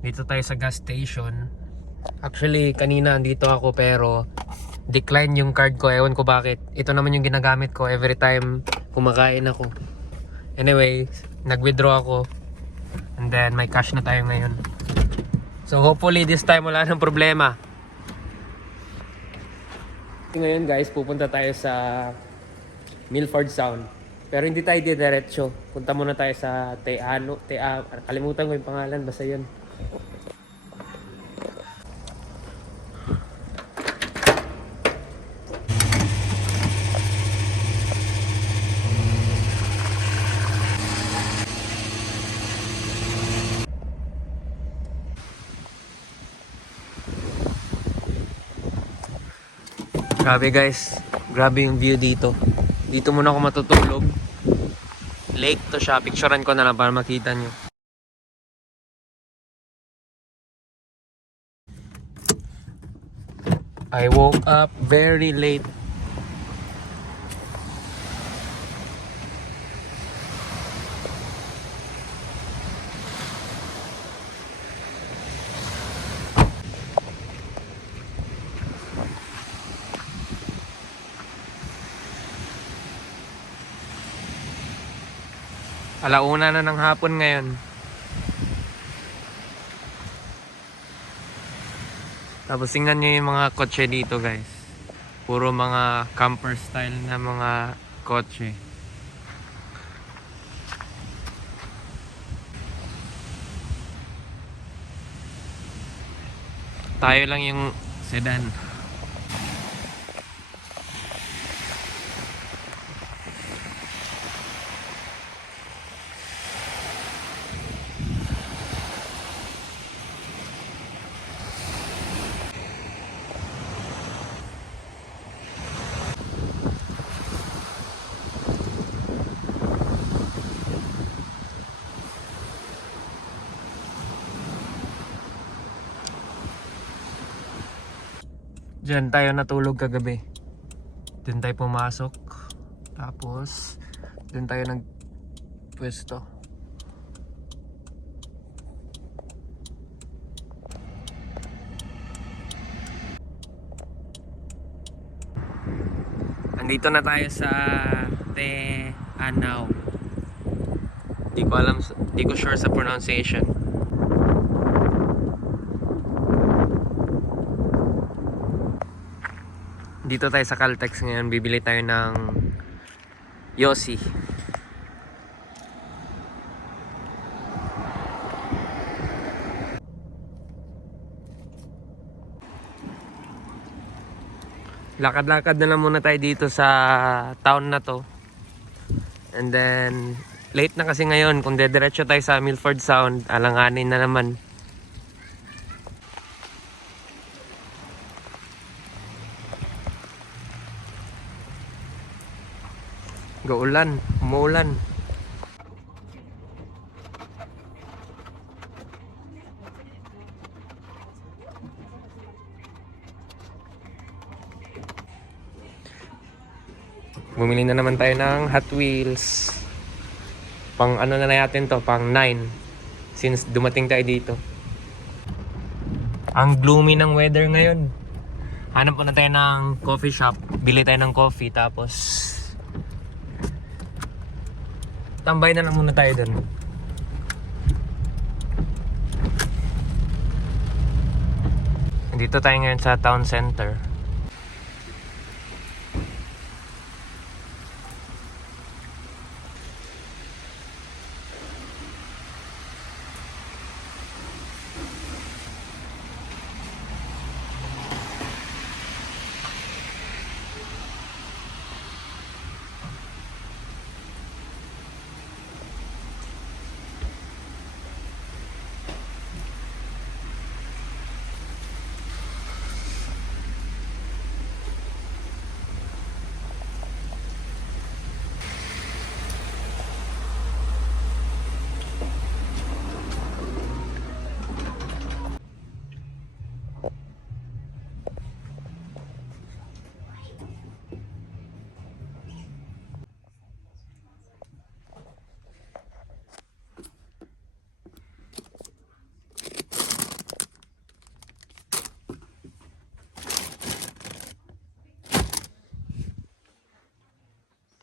Dito tayo sa gas station. Actually, kanina andito ako pero decline yung card ko. Ewan ko bakit. Ito naman yung ginagamit ko every time kumakain ako. Anyway, nag-withdraw ako. And then, may cash na tayo ngayon. So, hopefully this time wala nang problema. Ngayon guys, pupunta tayo sa Milford Sound. Pero hindi tayo diretso. Punta muna tayo sa kalimutan ko yung pangalan, basta yun. Grabe guys, grabe yung view dito. Dito muna ako matutulog. Lake to siya, picturean ko na lang para makita nyo. I woke up very late. Alauna na ng hapon ngayon. Tapos tingnan nyo yung mga kotse dito guys. Puro mga camper style na mga kotse. Tayo lang yung sedan. Diyan tayo natulog kagabi. Diyan tayo pumasok. Tapos diyan tayo nagpwesto. Andito na tayo sa Te-Anau. Di ko sure sa pronunciation. Dito tayo sa Caltex ngayon, bibili tayo ng Yossi. Lakad-lakad na lang muna tayo dito sa town na to. And then, late na kasi ngayon. Kung dediretso tayo sa Milford Sound, alanganin na naman. Gaulan, umuulan. Bumili na naman tayo ng Hot Wheels. Pang ano na natin to, pang 9. Since dumating tayo dito. Ang gloomy ng weather ngayon. Hanap po na tayo ng coffee shop. Bili tayo ng coffee tapos tambay na lang muna tayo dun. Dito tayo ngayon sa town center.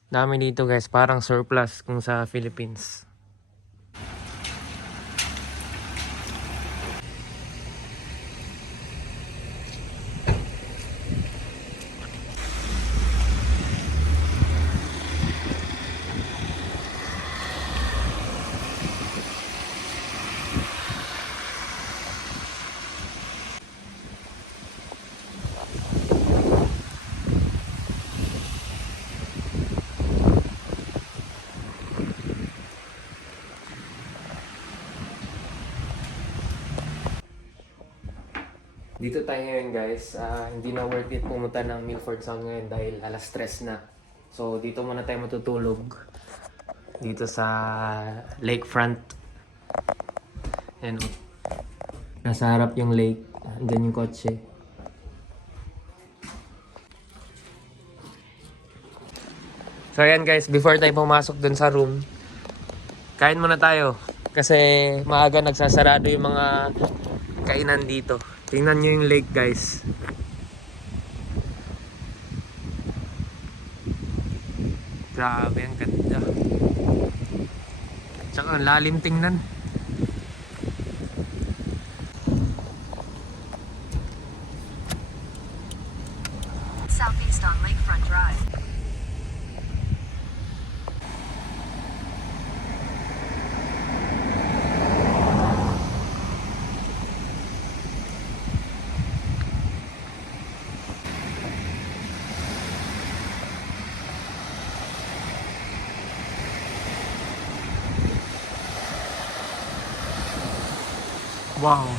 Dami dito guys, parang surplus kung sa Philippines. Dito tayo ngayon guys, hindi na worth it pumunta ng Milford Sound ngayon dahil alas 3 na. So dito muna tayo matutulog. Dito sa lakefront. Ayan o. Nasa harap yung lake. Andyan yung kotse. So ayan guys, before tayo pumasok dun sa room, kain muna tayo. Kasi maaga nagsasarado yung mga kainan dito. Tingnan nyo yung lake guys. Grabe, ang ganda. Tsaka ang lalim tingnan. Southeast on Lakefront Drive. Wow.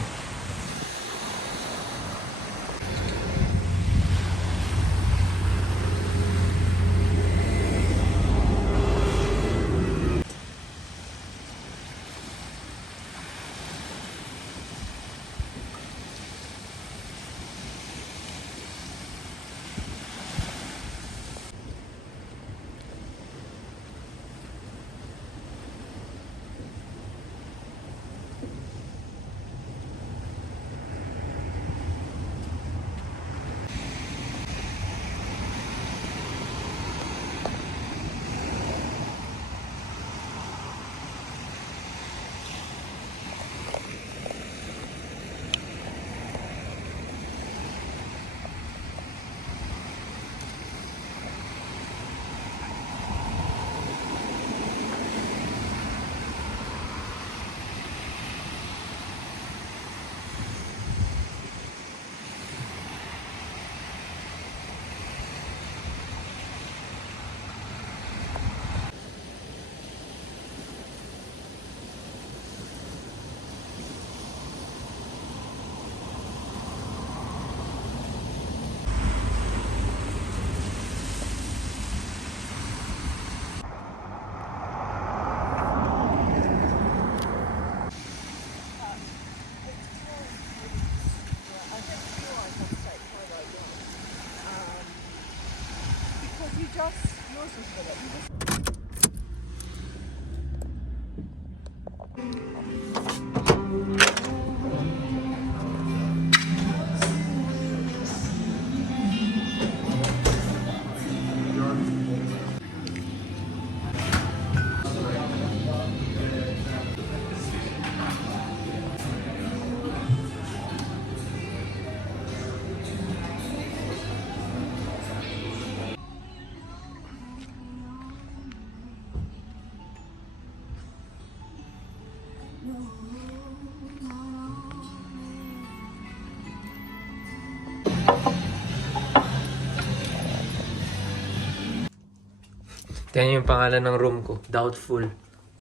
Yan yung pangalan ng room ko, Doubtful.